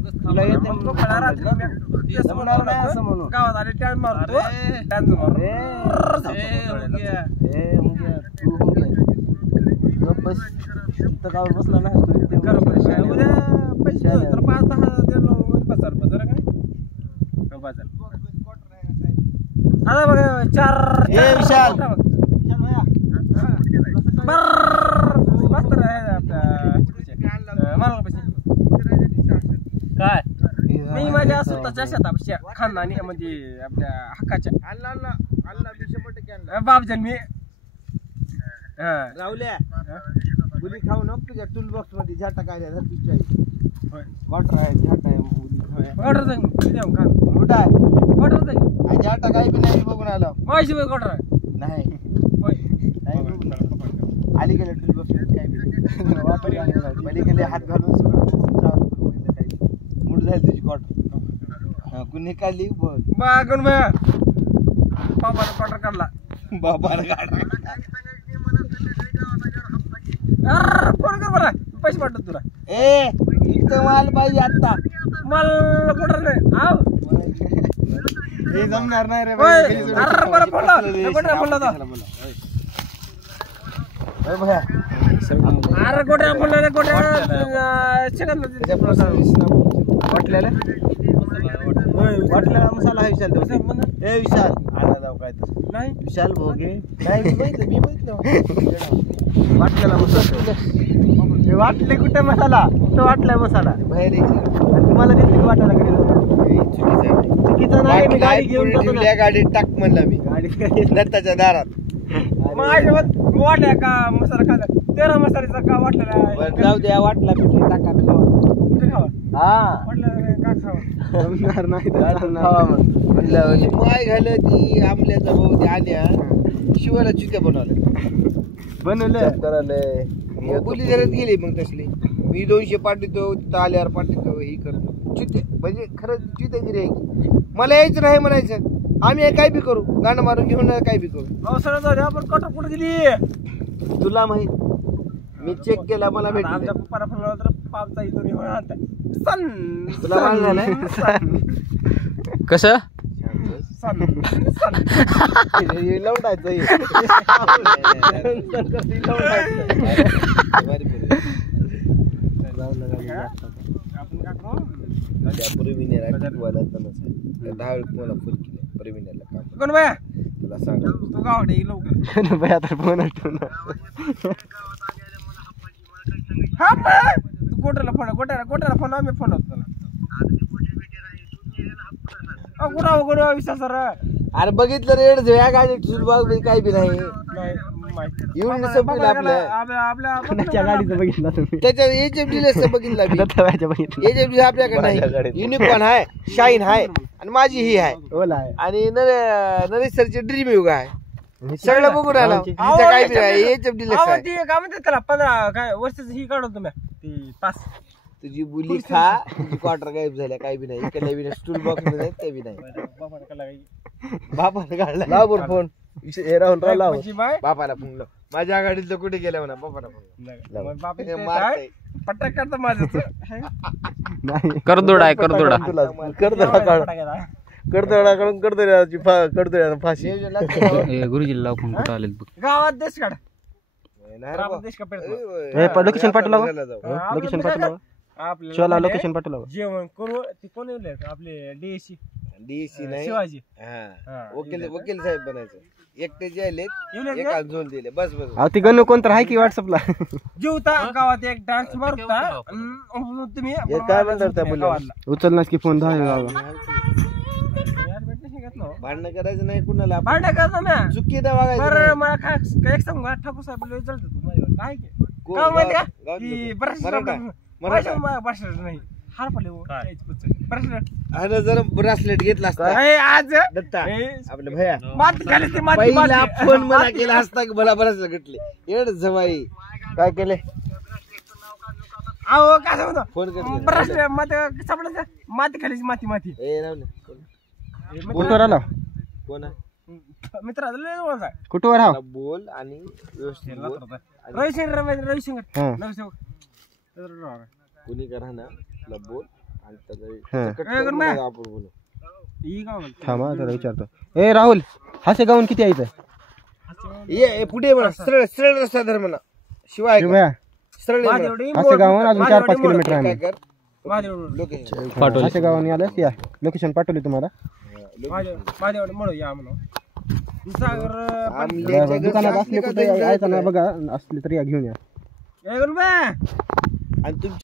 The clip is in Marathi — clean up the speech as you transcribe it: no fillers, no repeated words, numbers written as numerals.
तुला येते मग तो खडा रात्री ते समोर नाही असं म्हणून गावात आले टॅन मारतो टॅन मारतो तू बस इथं गावात बसला नाही उद्या पैसे तर 5-10 दिलो बाजार बाजार काय बाजार आता बघ 4 विशाल मास्तर आहे आपल्या मला पैसे काय मी माझ्या स्वतःच्या शेतापाशी खानदानी म्हणजे आपल्या हक्काच्या बापजन मी राहुल्या बुली खाऊ नको तुझ्या टूल बॉक्स मध्ये झाटा काय तुझ्या वॉटर आहे झाटा आहे ऑर्डर जाईन देऊ का कुठं आहे ऑर्डर जाईन झाटा काही बी नाही बघून आलो माझी वेळ ऑर्डर आहे नाही होय नाही बघून आली गेले टूल बॉक्स मध्ये काय बी वापर पलीकडे हात घालून सगळं काही मूड झाली तुझी क्वार्टर कुणी काढली बोल बागून बघ बाबाला ऑर्डर काढला बाबाला काढला फोन कर बरं पैसे पाठवतो तुला ए इथं माल पाहिजे आता मला ऑर्डर नाही आव हे जमणार नाही रे अरे बरं फोडला फोडला अरे गोट्या फोडला रे गोट्या चिकन वाटलेला वाटलेला मसाला आहे विशाल ए विशाल आला जाऊ काय तसं नाही विशाल भोगे नाही मी बघितलं वाटलेला मसाला हे वाटले कुठे मसाला तो वाटलाय मसाला बाहेर तुम्हाला किती वाटायला चुकीचा नाही मी गाडी घेऊन गाडीत टाक म्हणला मी गाडी दत्ताच्या दारात माझ्या वाटल्या का मसाला खाल्ला 13 मसाल्याचा का वाटलेला जाऊ द्या वाटला पिठली टाका खावा हा वाटलं का खावा जमणार नाही तर खावा म्हणलं माय घाल ती आमल्याचा भाऊ ते आल्या शिवाला चुक्या बनवलं बोली जरात गेली मग तसली मी 200 पाठवतो तिथं आल्यावर पाठवतो हे करतो चुते म्हणजे खरंच चुतेगिरी आहे की मला यायचं नाही म्हणायचं आम्ही काय बी करू गाणं मारून घेऊन काय बी करू अवसर जाऊ आपण कटर कुठे गेली तुला माहित मी चेक केला मला भेटला आमच्या पप्पाला फोन लावला तर पापचा इथून येऊन आणता सन तुला माहित झालं कसं सन लवडायचं आपण काय करू कोण बाया तुला सांग तू गावडे लवकर बाया तर फोन हा तू गोट्याला फोन आम्ही फोन होतो तुला गुडा विश्वास सर अरे बघितलं रेड या गाडीत काही बी नाही येऊन संपलं आपल्या गाडीचं बघितलं त्याच्यात HFD बघितलं HFD आपल्याकडे नाही युनिकॉर्न आहे शाईन आहे आणि माझी ही आहे आणि नरेश सरची ड्रीम युग आहे सगळं बघून आला काय बी आहे HFD काय म्हणतात त्याला 15 काय वर्षाची ही काढतो तुम्ही ती पास तुझी बुली खा तुझी क्वार्टर गायब झाल्या काही बी नाही इकडे बी स्टूल बॉक्स मध्ये ते बी नाही बापाला काढला लाव फोन बापाला फोन लाव माझ्या गाडीतलं कुठे गेलं म्हणा बापाला फोन पट्टा करता माझं करदोडा आहे करदोडा करदोडा फाशी गुरुजीला लाव फोन कुठं आले बघ गावात देश काढ लोकेशन पाठवलं लोकेशन पाठवलं चला लोकेशन पाठवलं जेवण करू ते कोण येऊ आपले डीएससी नाही शिवाजी वकील साहेब बनायचं एकटे जे आले एका झोन दिले बस ती गणू कोण तर आहे की व्हॉट्सअपला जेवता गावात एक डान्स मारता तुम्ही काय म्हणतात उचलणार की फोन भांडणं करायचं नाही कुणाला भांडण करतो ना चुकी मला एक सांगू ठाकूर साहेब चालतो तू काय माहिती का की नाही हार पडले जर ब्रासलेट घेतला असता आज आपल्या भैया माती फोन मला केला असता की मला ब्रासलेट घेतले एड जवाई काय केले अहो काय सांगतो फोन कर माती खालीच माती कुठवर आला कोण मित्र कुठवर हा बोल आणि व्यवस्थित रविशंकर कुणी करा ना तुला बोल थांबा जरा विचारतो. ए राहुल, हासेगावून किती आहे इथं? ये पुढे म्हणा, सरळ सरळ रस्ता धर म्हणा. शिवाय शिवया, सरळ हासेगावून अजून 4-5 किलोमीटर आहे. लोकेशन हासेगावून आलं या, लोकेशन पाठवली तुम्हाला. दुकानात असले कुठे यायचं नाही बघा, असले तरी या घेऊन या. आणि तुमच्या